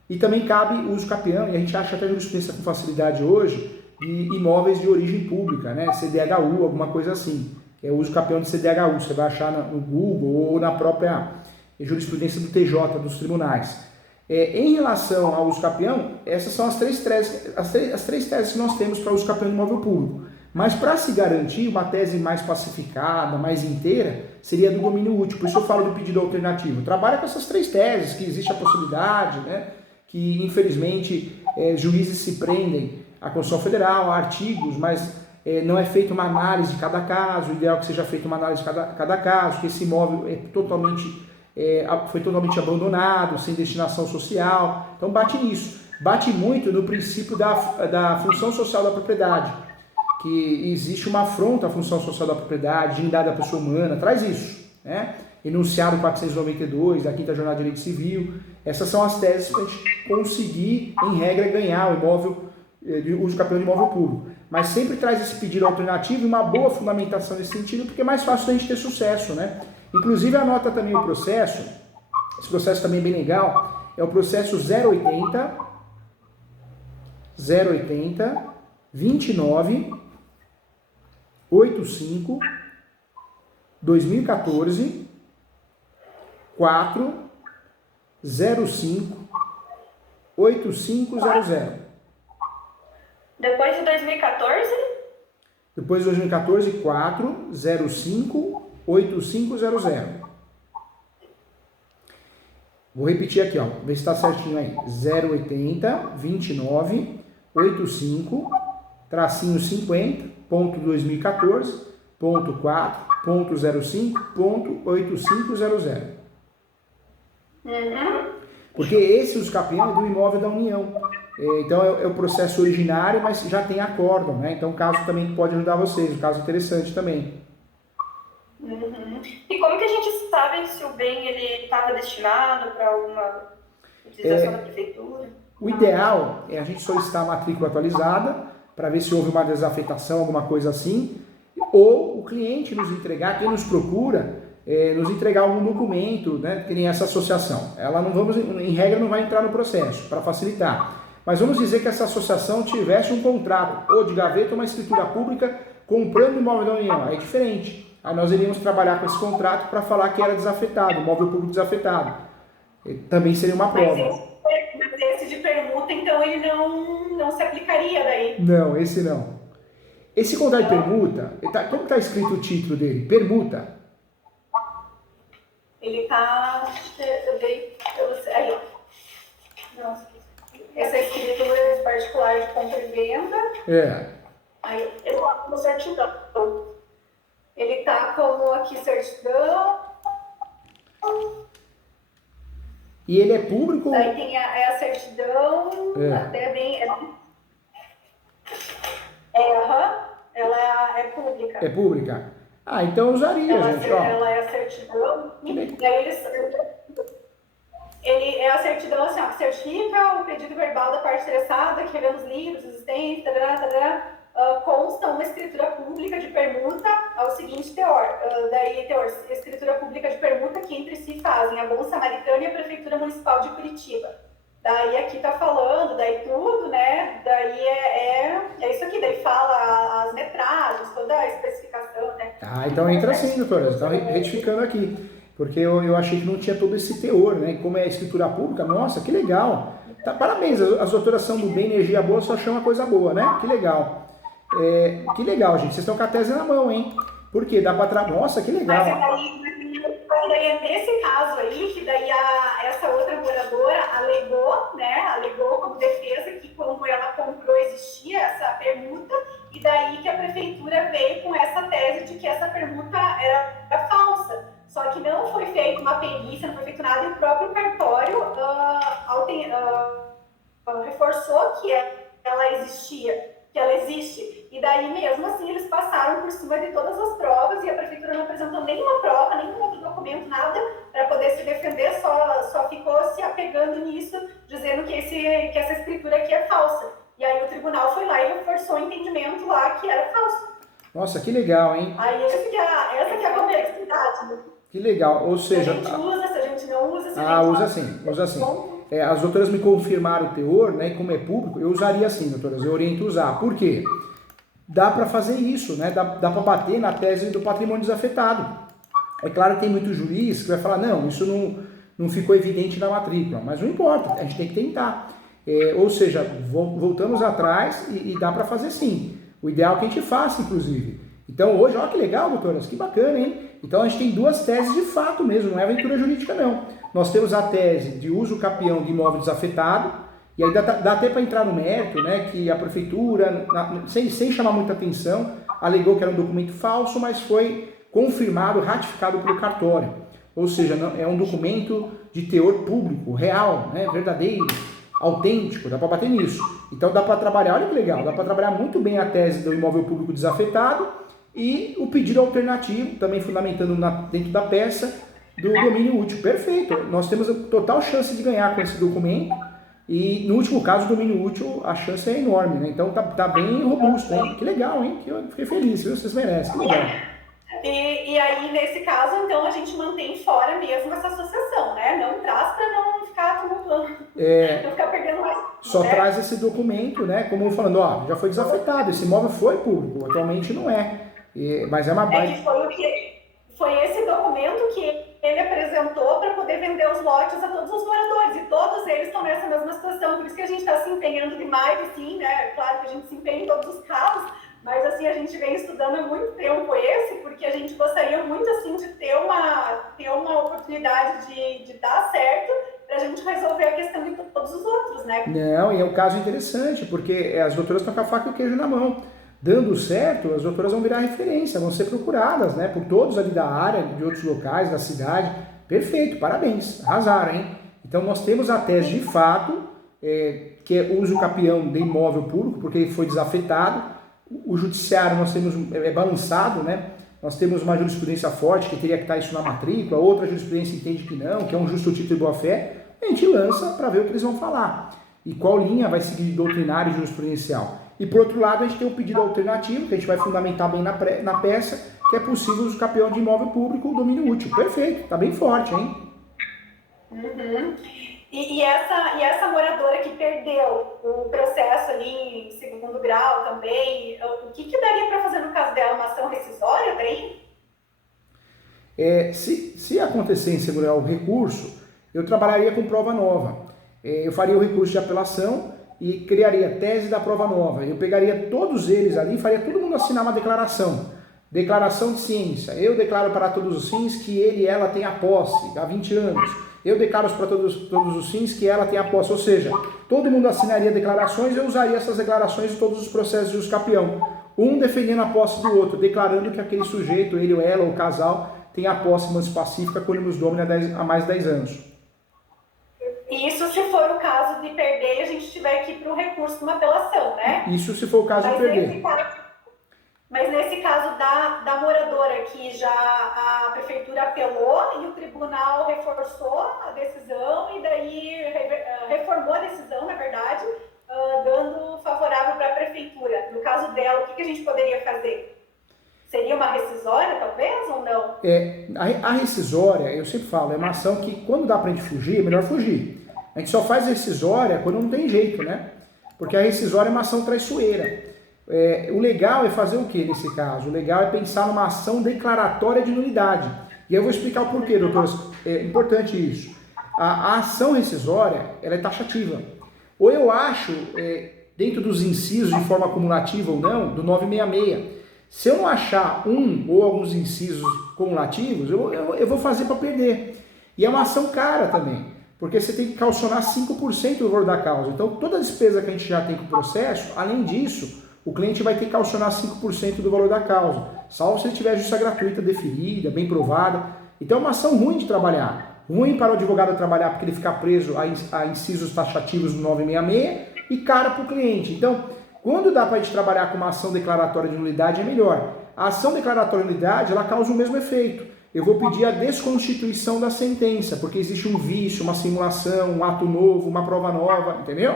E também cabe o uso capião, e a gente acha até jurisprudência com facilidade hoje, de imóveis de origem pública, né? CDHU, alguma coisa assim. É o uso capião de CDHU, você vai achar no Google ou na própria jurisprudência do TJ, dos tribunais. Em relação ao uso capião, essas são as três teses que nós temos para o uso capião de imóvel público. Mas para se garantir uma tese mais pacificada, mais inteira, seria do domínio útil. Por isso eu falo do pedido alternativo. Trabalha com essas três teses, que existe a possibilidade, né? Que infelizmente juízes se prendem à Constituição Federal, a artigos, mas não é feita uma análise de cada caso. O ideal é que seja feita uma análise de cada caso, que esse imóvel foi totalmente abandonado, sem destinação social. Então bate nisso. Bate muito no princípio da função social da propriedade, que existe uma afronta à função social da propriedade, dignidade da pessoa humana, traz isso, né? Enunciado 492 da 5ª Jornada de Direito Civil. Essas são as teses para a gente conseguir, em regra, ganhar o imóvel de uso capião de imóvel público. Mas sempre traz esse pedido alternativo e uma boa fundamentação nesse sentido, porque é mais fácil a gente ter sucesso, né? Inclusive anota também o processo, esse processo também é bem legal, é o processo 080 29 85 2014 4 05 8500. Depois de 2014? Depois de 2014, 4 05 8500. Vou repetir aqui, ó, ver se está certinho aí. 080 29 85 tracinho 50.2014.4.05.8500. Porque esse uso capião é do imóvel da União. Então é o processo originário, mas já tem acórdão, né? Então o caso também pode ajudar vocês, um caso interessante também. E como que a gente sabe se o bem ele estava destinado para alguma utilização da prefeitura? O ideal é a gente solicitar a matrícula atualizada para ver se houve uma desafetação, alguma coisa assim, ou o cliente nos entregar, quem nos procura, nos entregar algum documento, né, que nem essa associação. Ela em regra, não vai entrar no processo, para facilitar. Mas vamos dizer que essa associação tivesse um contrato, ou de gaveta, ou uma escritura pública, comprando o imóvel da União. Aí é diferente. Aí nós iríamos trabalhar com esse contrato para falar que era desafetado, imóvel público desafetado. Também seria uma prova. Mas esse de permuta, então, ele não se aplicaria daí? Não, esse não. Esse contrato de permuta, como está escrito o título dele? Permuta. Ele está... Aí, nossa. Essa escritura de particular de compra e venda. Aí, eu coloco no certidão. Ele está como aqui certidão. E ele é público? Aí tem a certidão. Até bem. Ela é pública. É pública? Ah, então eu usaria, gente. Ela é a certidão. E aí ele é a certidão assim, ó, que certifica o pedido verbal da parte interessada, que revendo os livros existentes, consta uma escritura pública de permuta ao seguinte teor. Escritura pública de permuta que entre si fazem a Bom Samaritano e a Prefeitura Municipal de Curitiba. Daí aqui tá falando, daí tudo, né? Daí é isso aqui, daí fala as metragens, toda a especificação, né? Ah, então entra assim, doutora, está retificando aqui. Porque eu achei que não tinha todo esse teor, né? Como é escritura pública, nossa, que legal. Tá, parabéns, as doutoras são do bem, energia boa, só chama coisa boa, né? Que legal. Que legal, gente. Vocês estão com a tese na mão, hein? Por quê? Dá pra Nossa, que legal. Mas daí é nesse caso aí, que daí essa outra moradora alegou como defesa que quando ela comprou existia essa permuta, e daí que a prefeitura veio com essa tese de que essa permuta era falsa. Só que não foi feita uma perícia, não foi feito nada, e o próprio cartório reforçou que ela existia, que ela existe. E daí mesmo assim eles passaram por cima de todas as provas e a prefeitura não apresentou nenhuma prova, nenhum outro documento, nada para poder se defender, só ficou se apegando nisso, dizendo que essa escritura aqui é falsa. E aí o tribunal foi lá e reforçou o entendimento lá que era falso. Nossa, que legal, hein? Aí essa que é a complexidade, né? Que legal, ou seja... Se a gente usa, se a gente não usa, se a Ah, gente usa sim. As doutoras me confirmaram o teor, né? E como é público, eu usaria assim, doutoras, eu oriento a usar. Por quê? Dá para fazer isso, né? Dá para bater na tese do patrimônio desafetado. É claro que tem muito juiz que vai falar, não, isso não ficou evidente na matrícula, mas não importa, a gente tem que tentar. Ou seja, voltamos atrás e dá para fazer sim. O ideal é que a gente faça, inclusive. Então hoje, olha que legal, doutoras, que bacana, hein? Então a gente tem duas teses de fato mesmo, não é aventura jurídica não. Nós temos a tese de uso capião de imóvel desafetado, e aí dá até para entrar no mérito, né, que a prefeitura, sem chamar muita atenção, alegou que era um documento falso, mas foi confirmado, ratificado pelo cartório. Ou seja, é um documento de teor público, real, né, verdadeiro, autêntico, dá para bater nisso. Então dá para trabalhar, olha que legal, dá para trabalhar muito bem a tese do imóvel público desafetado e o pedido alternativo, também fundamentando dentro da peça, do domínio útil. Perfeito, nós temos a total chance de ganhar com esse documento e no último caso, o domínio útil, a chance é enorme, né? Então tá bem robusto, hein? Que legal, hein? Que eu fiquei feliz, viu? Vocês merecem, que legal. E aí, nesse caso, então, a gente mantém fora mesmo essa associação, né? Não traz para não ficar tumultuando, não ficar perdendo mais. Só traz esse documento, né? Como eu falando, ó, já foi desafetado, esse imóvel foi público, atualmente não é. Mas é uma baita. Foi esse documento que ele apresentou para poder vender os lotes a todos os moradores, e todos eles estão nessa mesma situação, por isso que a gente está se empenhando demais, assim, né? Claro que a gente se empenha em todos os casos, mas assim, a gente vem estudando há muito tempo porque a gente gostaria muito, assim, de ter uma oportunidade de dar certo para a gente resolver a questão de todos os outros, né? Não, e é um caso interessante, porque as doutoras estão com a faca e o queijo na mão. Dando certo, as doutoras vão virar referência, vão ser procuradas, né, por todos ali da área, de outros locais, da cidade. Perfeito, parabéns, arrasaram, hein? Então nós temos a tese de fato, que é uso capião de imóvel público, porque ele foi desafetado. O judiciário nós temos, balançado, né? Nós temos uma jurisprudência forte que teria que estar isso na matrícula, outra jurisprudência entende que não, que é um justo título de boa-fé. A gente lança para ver o que eles vão falar e qual linha vai seguir doutrinária e jurisprudencial. E por outro lado, a gente tem um pedido alternativo, que a gente vai fundamentar bem na peça, que é possível uso capião de imóvel público, domínio útil. Perfeito, tá bem forte, hein? Uhum. E essa moradora que perdeu o processo ali em segundo grau também, o que daria para fazer no caso dela? Uma ação rescisória daí? Se acontecer em segundo grau o recurso, eu trabalharia com prova nova. Eu faria o recurso de apelação e criaria tese da prova nova. Eu pegaria todos eles ali e faria todo mundo assinar uma declaração. Declaração de ciência. Eu declaro para todos os fins que ele e ela têm a posse há 20 anos. Eu declaro para todos os fins que ela tem a posse. Ou seja, todo mundo assinaria declarações e eu usaria essas declarações em todos os processos de uso capião. Um defendendo a posse do outro, declarando que aquele sujeito, ele ou ela, ou o casal, tem a posse mansa pacífica quando nos domina há mais de 10 anos. Isso se for o caso de perder e a gente tiver que ir para um recurso de uma apelação, né? Isso se for o caso de perder. Mas nesse caso da moradora que já a prefeitura apelou e o tribunal reforçou a decisão e daí reformou a decisão, na verdade, O que a gente poderia fazer? Seria uma rescisória, talvez, ou não? A rescisória, eu sempre falo, é uma ação que quando dá pra gente fugir, é melhor fugir. A gente só faz rescisória quando não tem jeito, né? Porque a rescisória é uma ação traiçoeira. O legal é fazer o que nesse caso? O legal é pensar numa ação declaratória de nulidade. E eu vou explicar o porquê, doutoras. É importante isso. A ação rescisória, ela é taxativa. Ou eu acho, dentro dos incisos de forma acumulativa ou não, do 966, se eu não achar um ou alguns incisos cumulativos, eu vou fazer para perder. E é uma ação cara também, porque você tem que calcionar 5% do valor da causa. Então, toda a despesa que a gente já tem com o processo, além disso, o cliente vai ter que calcionar 5% do valor da causa, salvo se ele tiver justiça gratuita deferida, bem provada. Então, é uma ação ruim de trabalhar. Ruim para o advogado trabalhar porque ele fica preso a incisos taxativos do 966 e cara para o cliente. Então, quando dá para a gente trabalhar com uma ação declaratória de nulidade, é melhor. A ação declaratória de nulidade, ela causa o mesmo efeito. Eu vou pedir a desconstituição da sentença, porque existe um vício, uma simulação, um ato novo, uma prova nova, entendeu?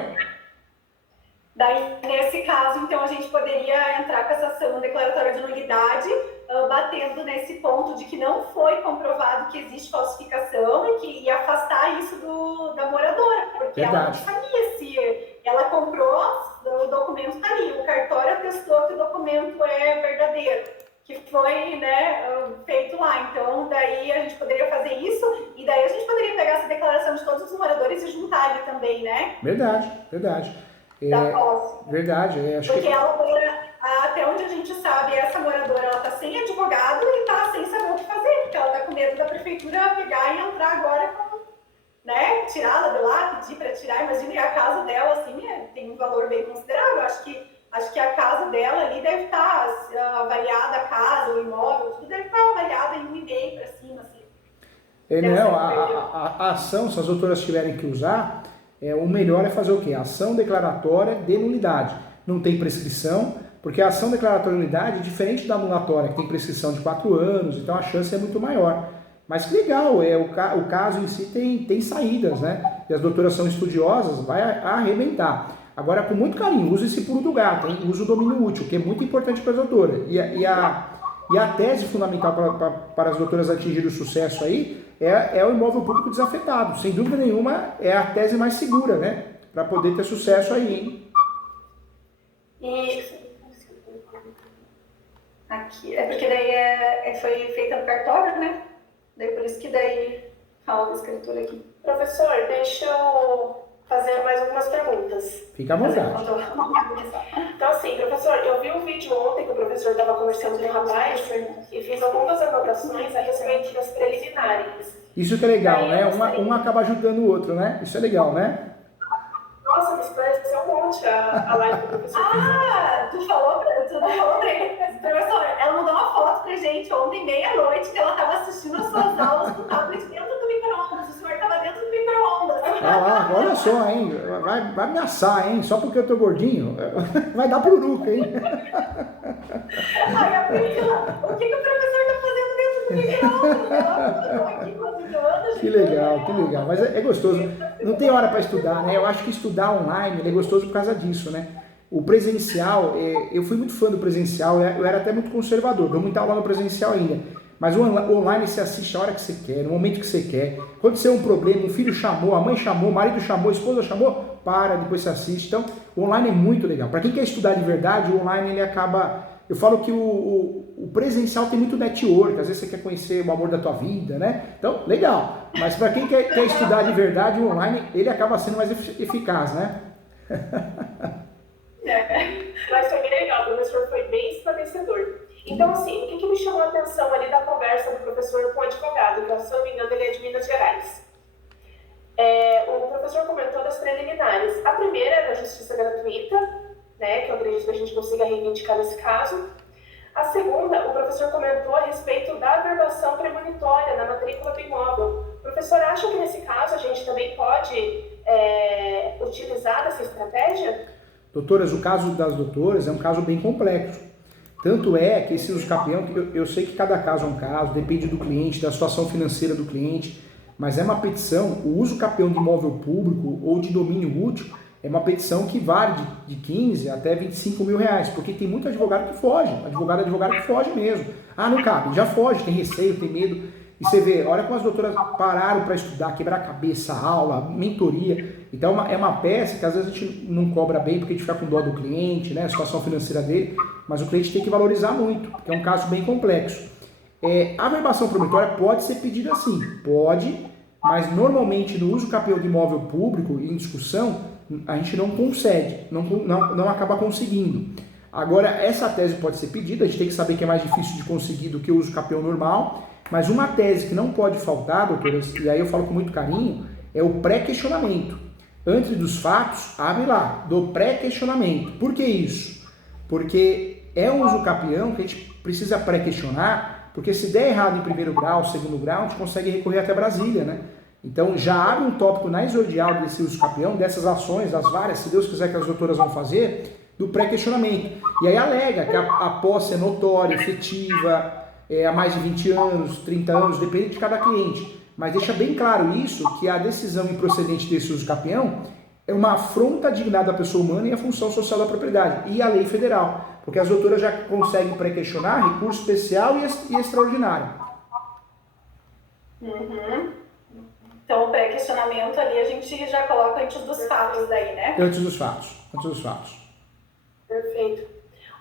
Daí, nesse caso, então, a gente poderia entrar com essa ação declaratória de nulidade, batendo nesse ponto de que não foi comprovado que existe falsificação e afastar isso da moradora, porque Verdade. ela não sabia se ela comprou, o documento está ali, o cartório atestou que o documento é verdadeiro, que foi, né, feito lá. Então, daí a gente poderia fazer isso e daí a gente poderia pegar essa declaração de todos os moradores e juntar ali também, né? Verdade, verdade. Da posse. Verdade, acho porque que... ela, até onde a gente sabe, essa moradora, ela tá sem advogado e tá sem saber o que fazer, porque ela tá com medo da prefeitura pegar e entrar agora com, né, tirá-la de lá, pedir para tirar. Imagina que a casa dela, assim, tem um valor bem considerável. Acho que a casa dela ali deve estar avaliada, a casa, o imóvel, tudo deve estar avaliado em 1,5 para cima, assim. Não, a ação, se as doutoras tiverem que usar, o melhor é fazer o quê? Ação declaratória de nulidade. Não tem prescrição, porque a ação declaratória de nulidade é diferente da anulatória, que tem prescrição de 4 anos, então a chance é muito maior. Mas que legal, o caso em si tem saídas, né? E as doutoras são estudiosas, vai arrebentar. Agora, com muito carinho, use esse pulo do gato, hein? Use o domínio útil, que é muito importante para as doutoras. E a tese fundamental para as doutoras atingirem o sucesso aí é o imóvel público desafetado. Sem dúvida nenhuma, é a tese mais segura, né? Para poder ter sucesso aí, hein? E aqui, porque daí foi feita no cartório, né? Daí por isso que daí fala da escritura aqui. Professor, deixa eu fazer mais algumas perguntas. Fica à vontade. Então, assim, professor, eu vi um vídeo ontem que o professor estava conversando com o rapaz e fiz algumas anotações a respeito das preliminares. Isso que é legal, né? Um acaba ajudando o outro, né? Isso é legal, né? Nossa, me esclareceu um monte a live do professor. Tu não falou pra ele. Professor, ela mandou uma foto pra gente ontem, meia-noite, que ela estava assistindo as suas aulas com o tablet dentro do micro-ondas. O senhor estava dentro do micro-ondas. Ah lá, olha só, hein? Vai me assar, hein? Só porque eu tô gordinho, vai dar pururuca, hein? Aí a Priscila, o que o professor tá fazendo dentro do micro-ondas? Ela tô aqui cozinhando. Que legal, que legal. Mas é gostoso. Não tem hora para estudar, né? Eu acho que estudar online é gostoso por causa disso, né? O presencial, eu fui muito fã do presencial, eu era até muito conservador, dou muita aula no presencial ainda. Mas o online você assiste a hora que você quer, no momento que você quer. Quando você tem um problema, um filho chamou, a mãe chamou, o marido chamou, a esposa chamou, depois você assiste. Então, o online é muito legal. Para quem quer estudar de verdade, o online ele acaba... Eu falo que o presencial tem muito network, às vezes você quer conhecer o amor da tua vida, né? Então, legal. Mas para quem quer estudar de verdade, o online ele acaba sendo mais eficaz, né? Mas foi bem legal, o professor foi bem esclarecedor. Então, assim, o que me chamou a atenção ali da conversa do professor com o advogado, que, se não me engano, ele é de Minas Gerais. O professor comentou das preliminares. A primeira é da justiça gratuita, né, que eu acredito que a gente consiga reivindicar nesse caso. A segunda, o professor comentou a respeito da averbação premonitória na matrícula do imóvel. O professor acha que nesse caso a gente também pode utilizar essa estratégia? Doutoras, o caso das doutoras é um caso bem complexo. Tanto é que esse uso capião, eu sei que cada caso é um caso, depende do cliente, da situação financeira do cliente, mas é uma petição, o uso capião de imóvel público ou de domínio útil é uma petição que vale de 15 até 25 mil reais, porque tem muito advogado que foge, advogado que foge mesmo. Ah, não cabe, já foge, tem receio, tem medo. E você vê, olha como as doutoras pararam para estudar, quebrar a cabeça, aula, mentoria. Então é uma peça que às vezes a gente não cobra bem porque a gente fica com dó do cliente, né, a situação financeira dele, mas o cliente tem que valorizar muito, porque é um caso bem complexo. A verbação probatória pode ser pedida sim, pode, mas normalmente no uso capião de imóvel público em discussão, a gente não concede, não acaba conseguindo. Agora, essa tese pode ser pedida, a gente tem que saber que é mais difícil de conseguir do que o uso capião normal, mas uma tese que não pode faltar, doutoras, e aí eu falo com muito carinho, é o pré-questionamento. Antes dos fatos, abre lá, do pré-questionamento. Por que isso? Porque é um uso capião que a gente precisa pré-questionar, porque se der errado em primeiro grau, segundo grau, a gente consegue recorrer até Brasília, né? Então já abre um tópico na exordial desse uso capião, dessas ações, das várias, se Deus quiser que as doutoras vão fazer, do pré-questionamento. E aí alega que a posse é notória, efetiva, há mais de 20 anos, 30 anos, depende de cada cliente. Mas deixa bem claro isso, que a decisão improcedente desse uso capião é uma afronta à dignidade da pessoa humana e à função social da propriedade, e à lei federal. Porque as doutoras já conseguem pré-questionar recurso especial e extraordinário. Uhum. Então, o pré-questionamento ali a gente já coloca antes dos fatos daí, né? Antes dos fatos. Perfeito.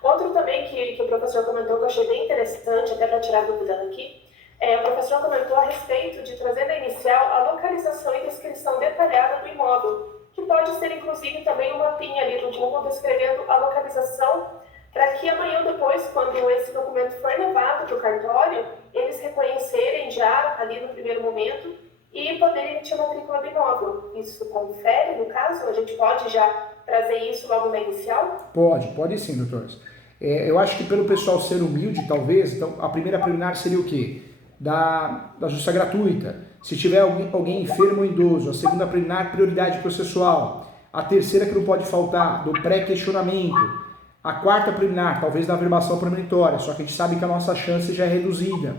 Outro também que o professor comentou que eu achei bem interessante, até para tirar dúvida daqui, o professor comentou a respeito de trazer na inicial a localização e descrição detalhada do imóvel, que pode ser inclusive também um mapinha ali do Google descrevendo a localização, para que amanhã ou depois, quando esse documento for levado para o cartório, eles reconhecerem já ali no primeiro momento e poderem emitir a matrícula do imóvel. Isso confere, no caso? A gente pode já trazer isso logo na inicial? Pode sim, doutores. Eu acho que pelo pessoal ser humilde, talvez, então a primeira preliminar seria o quê? Da justiça gratuita. Se tiver alguém enfermo ou idoso, a segunda preliminar, prioridade processual. A terceira que não pode faltar, do pré-questionamento. A quarta preliminar, talvez da averbação premonitória, só que a gente sabe que a nossa chance já é reduzida.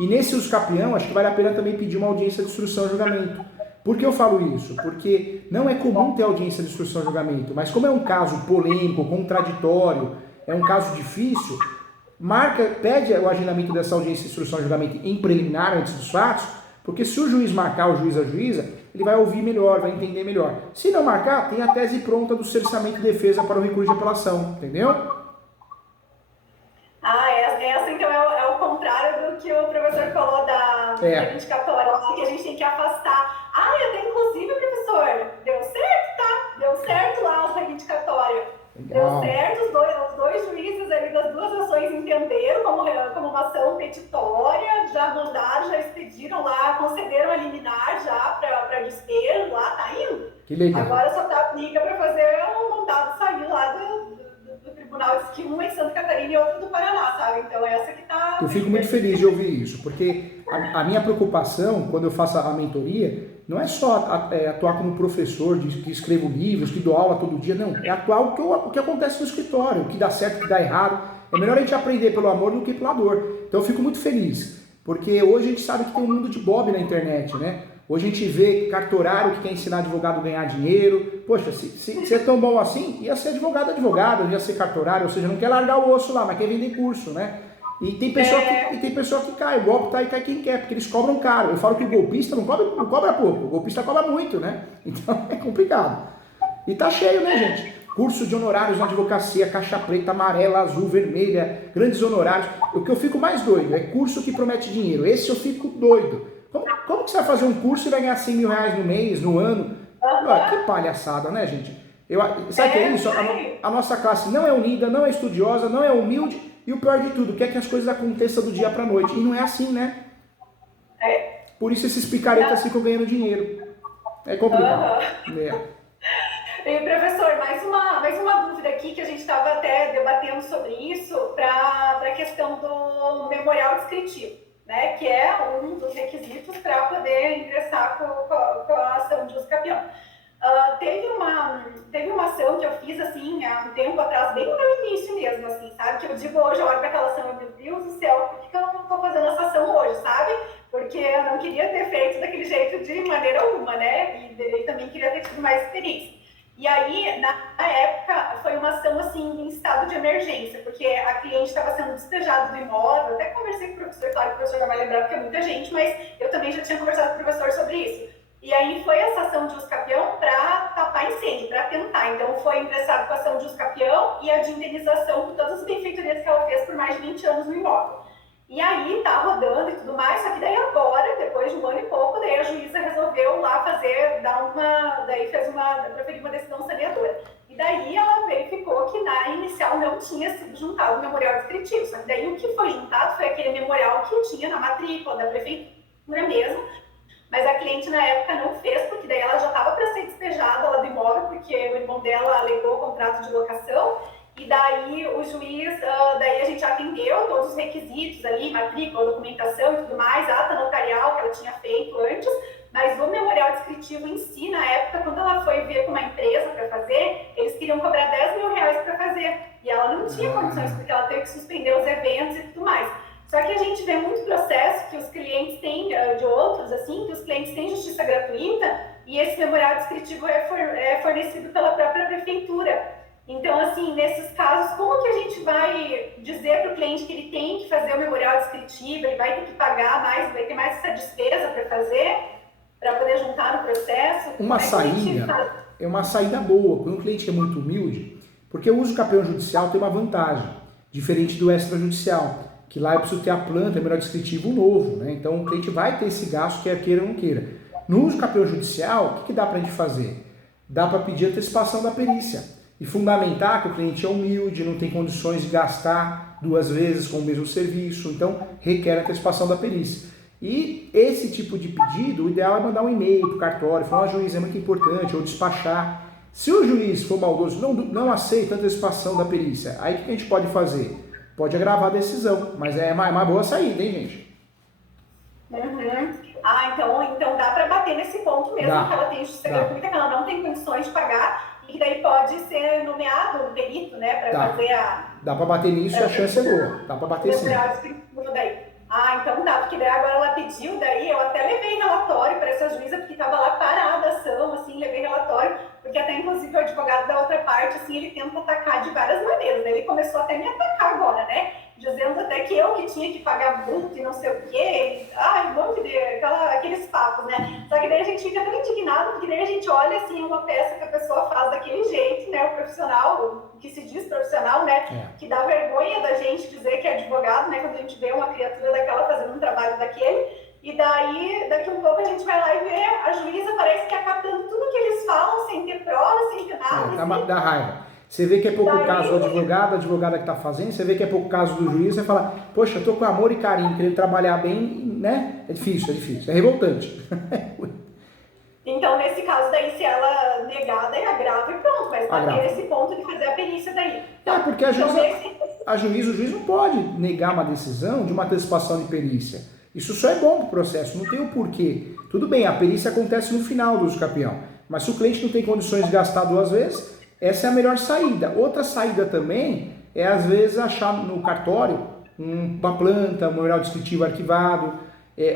E nesse uso capião, acho que vale a pena também pedir uma audiência de instrução e julgamento. Por que eu falo isso? Porque não é comum ter audiência de instrução e julgamento, mas como é um caso polêmico, contraditório, é um caso difícil, pede o agendamento dessa audiência de instrução e julgamento em preliminar antes dos fatos, porque se o juiz marcar, o juiz, a juíza, ele vai ouvir melhor, vai entender melhor. Se não marcar, tem a tese pronta do cerceamento e defesa para o recurso de apelação, entendeu? Essa então é o contrário do que o professor falou da reivindicatória, que a gente tem que afastar. Até inclusive, professor, deu certo, tá? Deu certo lá o reivindicatório. Deu certo, os dois juízes ali das duas ações entenderam como uma ação petitória, já mandaram, já expediram lá, concederam a liminar já para despejo lá, tá indo. Que legal. Agora só tá aplica para fazer um mandado sair lá do tribunal, diz que um é em Santa Catarina e outro do Paraná, sabe? Então essa que tá... Eu fico muito feliz de ouvir isso, porque a minha preocupação, quando eu faço a mentoria, não é só atuar como professor, que escrevo livros, que dou aula todo dia, não. É atuar o que acontece no escritório, o que dá certo, o que dá errado. É melhor a gente aprender pelo amor do que pela dor. Então eu fico muito feliz, porque hoje a gente sabe que tem um mundo de bob na internet, né? Hoje a gente vê cartorário que quer ensinar advogado a ganhar dinheiro. Poxa, se é tão bom assim, ia ser advogado, ia ser cartorário, ou seja, não quer largar o osso lá, mas quer vender curso, né? E tem pessoa que cai, o golpe tá e cai quem quer, porque eles cobram caro. Eu falo que o golpista não cobra pouco, o golpista cobra muito, né? Então é complicado. E tá cheio, né, gente? Curso de honorários na advocacia, caixa preta, amarela, azul, vermelha, grandes honorários. O que eu fico mais doido é curso que promete dinheiro. Esse eu fico doido. Como que você vai fazer um curso e vai ganhar 100 mil reais no mês, no ano? Que palhaçada, né, gente? Sabe o que é isso? A nossa classe não é unida, não é estudiosa, não é humilde e o pior de tudo, quer que as coisas aconteçam do dia pra noite. E não é assim, né? Por isso esses picaretas ficam ganhando dinheiro. É complicado. E, professor, mais uma dúvida aqui que a gente estava até debatendo sobre isso para a questão do memorial descritivo, né, que é um dos requisitos para poder ingressar com a ação de uso capião. Teve uma ação que eu fiz, assim, há um tempo atrás, bem no início mesmo, assim, sabe? Que eu digo hoje, eu olho para aquela ação, meu Deus do céu, por que eu não estou fazendo essa ação hoje, sabe? Porque eu não queria ter feito daquele jeito de maneira alguma, né? E também queria ter tido mais experiência. E aí, na época, foi uma ação assim, em estado de emergência, porque a cliente estava sendo despejada do imóvel. Até conversei com o professor, claro que o professor não vai lembrar porque é muita gente, mas eu também já tinha conversado com o professor sobre isso. E aí foi essa ação de uso-capião para tapar incêndio, para tentar. Então foi ingressado com a ação de uso-capião e a de indenização por todas as benfeitorias que ela fez por mais de 20 anos no imóvel. E aí tá rodando e tudo mais, só que daí agora, depois de um ano e pouco, daí a juíza resolveu lá proferir uma decisão saneadora. E daí ela verificou que na inicial não tinha sido juntado o memorial descritivo. Só que daí o que foi juntado foi aquele memorial que tinha na matrícula da prefeitura mesmo, mas a cliente na época não fez, porque daí ela já estava para ser despejada lá do imóvel, porque o irmão dela alegou o contrato de locação. E daí o juiz, daí a gente atendeu todos os requisitos ali, matrícula, documentação e tudo mais, ata notarial que ela tinha feito antes, mas o memorial descritivo em si, na época, quando ela foi ver com uma empresa para fazer, eles queriam cobrar 10 mil reais para fazer. E ela não tinha condições, porque ela teve que suspender os eventos e tudo mais. Só que a gente vê muito processo que os clientes têm, de outros, assim, que os clientes têm justiça gratuita e esse memorial descritivo é fornecido pela própria prefeitura. Então, assim, nesses casos, como que a gente vai dizer para o cliente que ele tem que fazer o memorial descritivo, ele vai ter que pagar mais, vai ter mais essa despesa para fazer, para poder juntar no processo? Uma saída é uma saída boa para um cliente que é muito humilde, porque o uso capião judicial tem uma vantagem, diferente do extrajudicial, que lá eu preciso ter a planta, memorial descritivo novo, né? Então o cliente vai ter esse gasto, quer queira ou não queira. No uso capião judicial, o que dá para a gente fazer? Dá para pedir antecipação da perícia. E fundamentar que o cliente é humilde, não tem condições de gastar 2 vezes com o mesmo serviço, então requer a antecipação da perícia. E esse tipo de pedido, o ideal é mandar um e-mail para o cartório, falar, juiz, é muito importante, ou despachar. Se o juiz for maldoso, não aceita a antecipação da perícia, aí o que a gente pode fazer? Pode agravar a decisão, mas é uma boa saída, hein, gente? Uhum. Então dá para bater nesse ponto mesmo, que ela tem justiça gratuita, que ela não tem condições de pagar, e que daí pode ser nomeado um perito, né, para fazer a... Dá para bater nisso e a chance é boa, dá para bater sim. Então dá, porque daí agora ela pediu, daí eu até levei relatório para essa juíza, porque estava lá parada a ação, assim, levei relatório, porque até inclusive o advogado da outra parte, assim, ele tenta atacar de várias maneiras, né? Ele começou até a me atacar agora, né? Dizendo até que eu que tinha que pagar multa e não sei o quê, um monte de aqueles papos, né? Só que daí a gente fica tão indignado, porque daí a gente olha, assim, uma peça que a pessoa faz daquele jeito, né? O profissional, que se diz profissional, né? Que dá vergonha da gente dizer que é advogado, né? Quando a gente vê uma criatura daquela fazendo um trabalho daquele, e daí, daqui um pouco a gente vai lá e vê a juíza parece que acatando tudo que eles falam, sem ter prova, sem ter nada. Dá raiva. Você vê que é pouco caso do advogado, a advogada que está fazendo, você vê que é pouco caso do juiz, você fala, poxa, eu tô com amor e carinho, querendo trabalhar bem, né? É difícil, é revoltante. Então, nesse caso daí, se ela negar, daí agrava e pronto, mas bater esse ponto de fazer a perícia daí. Porque o juiz não pode negar uma decisão de uma antecipação de perícia. Isso só é bom para o processo, não tem o porquê. Tudo bem, a perícia acontece no final do uso capião, mas se o cliente não tem condições de gastar 2 vezes, essa é a melhor saída. Outra saída também é, às vezes, achar no cartório uma planta, um memorial descritivo arquivado,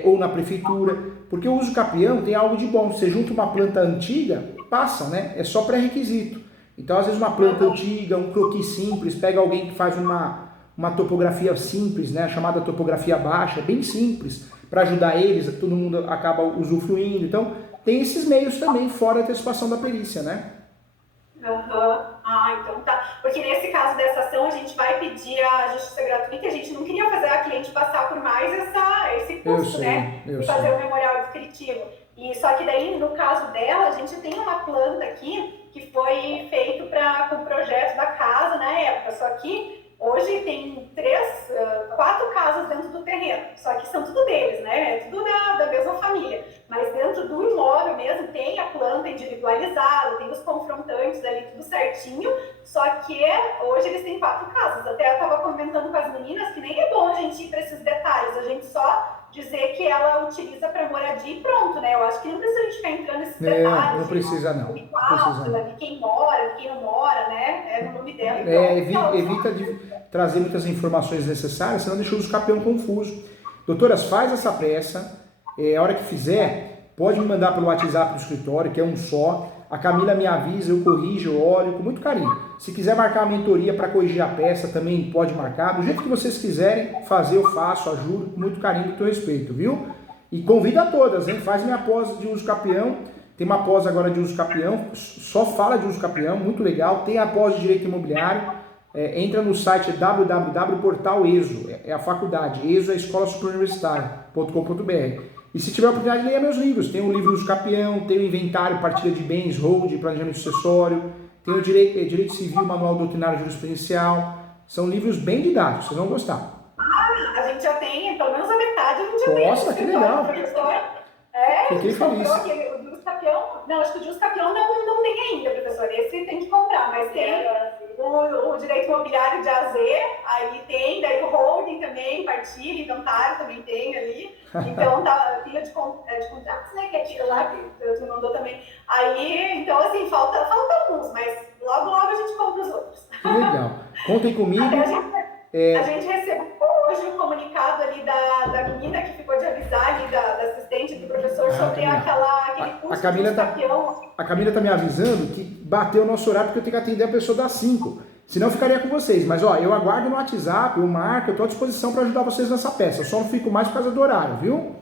ou na prefeitura, porque o uso capião tem algo de bom. Você junta uma planta antiga, passa, né? É só pré-requisito. Então, às vezes, uma planta antiga, um croquis simples, pega alguém que faz uma topografia simples, né? Chamada topografia baixa, bem simples, para ajudar eles, todo mundo acaba usufruindo. Então, tem esses meios também, fora a antecipação da perícia, né? Então tá. Porque nesse caso dessa ação, a gente vai pedir a justiça gratuita, a gente não queria fazer a cliente passar por mais esse custo, né? De fazer o memorial descritivo. E só que daí, no caso dela, a gente tem uma planta aqui que foi feito com o projeto da casa na época, só que hoje tem 4 casas dentro do terreno, só que são tudo deles, né? É tudo da mesma família. Mas dentro do imóvel mesmo tem a planta individualizada, tem os confrontantes ali, tudo certinho. Só que hoje eles têm 4 casas. Até eu estava comentando com as meninas que nem é bom a gente ir para esses detalhes, a gente só dizer que ela utiliza para moradia e pronto, né? Eu acho que não precisa a gente ficar entrando nesses detalhes. Não precisa não. De quem mora, de quem não mora, né? É no nome dela. Evita de trazer muitas informações necessárias, senão deixa o uso capião confuso. Doutoras, faz essa pressa. A hora que fizer, pode me mandar pelo WhatsApp do escritório, que é um só. A Camila me avisa, eu corrijo, eu olho com muito carinho. Se quiser marcar uma mentoria para corrigir a peça, também pode marcar. Do jeito que vocês quiserem fazer, eu faço, ajudo com muito carinho e muito respeito, viu? E convido a todas, hein? Faz minha pós de uso capião. Tem uma pós agora de uso capião, só fala de uso capião, muito legal. Tem a pós de direito imobiliário. Entra no site www.portal.eso, é a faculdade, ESO é a Escola Superior Universitária.com.br. E se tiver a oportunidade, leia meus livros. Tem o livro Uso Capião, tem o Inventário, Partilha de Bens, Hold, Planejamento Sucessório, tem o Direito Civil, Manual Doutrinário Jurisprudencial. São livros bem didáticos, vocês vão gostar. A gente já tem, pelo menos a metade a gente já tem. Nossa, que legal. Fiquei feliz. O de uso capião, não, acho que o de uso capião não tem ainda, professor. Esse tem que comprar, mas tem o direito imobiliário de A a Z, aí tem, daí o holding também, partilha, inventário também tem ali. Então, tá, pilha de contratos, né, que é tira lá, que você mandou também. Aí, então, assim, falta alguns, mas logo a gente compra os outros. Que legal. Contem comigo. A gente recebeu hoje um comunicado ali da menina que ficou de avisar ali, da assistente do professor sobre aquele curso de campeão. A Camila tá me avisando que bateu o nosso horário porque eu tenho que atender a pessoa das 5. Senão eu ficaria com vocês. Mas ó, eu aguardo no WhatsApp, eu marco, eu tô à disposição para ajudar vocês nessa peça. Eu só não fico mais por causa do horário, viu?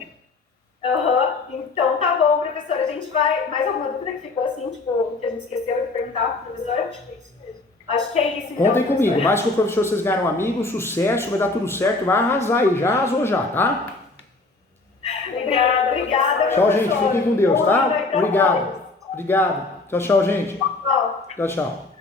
Então tá bom, professor. A gente vai... Mais alguma dúvida que ficou assim, tipo, que a gente esqueceu de perguntar pro professor? Acho que é isso mesmo. Acho que é isso. Então, contem comigo. Mais que o professor, vocês ganharam um amigo, sucesso, vai dar tudo certo, vai arrasar aí. Já arrasou já, tá? Obrigada. Tchau, gente. Fiquem com Deus, tá? Obrigado. Tchau, gente. Tchau.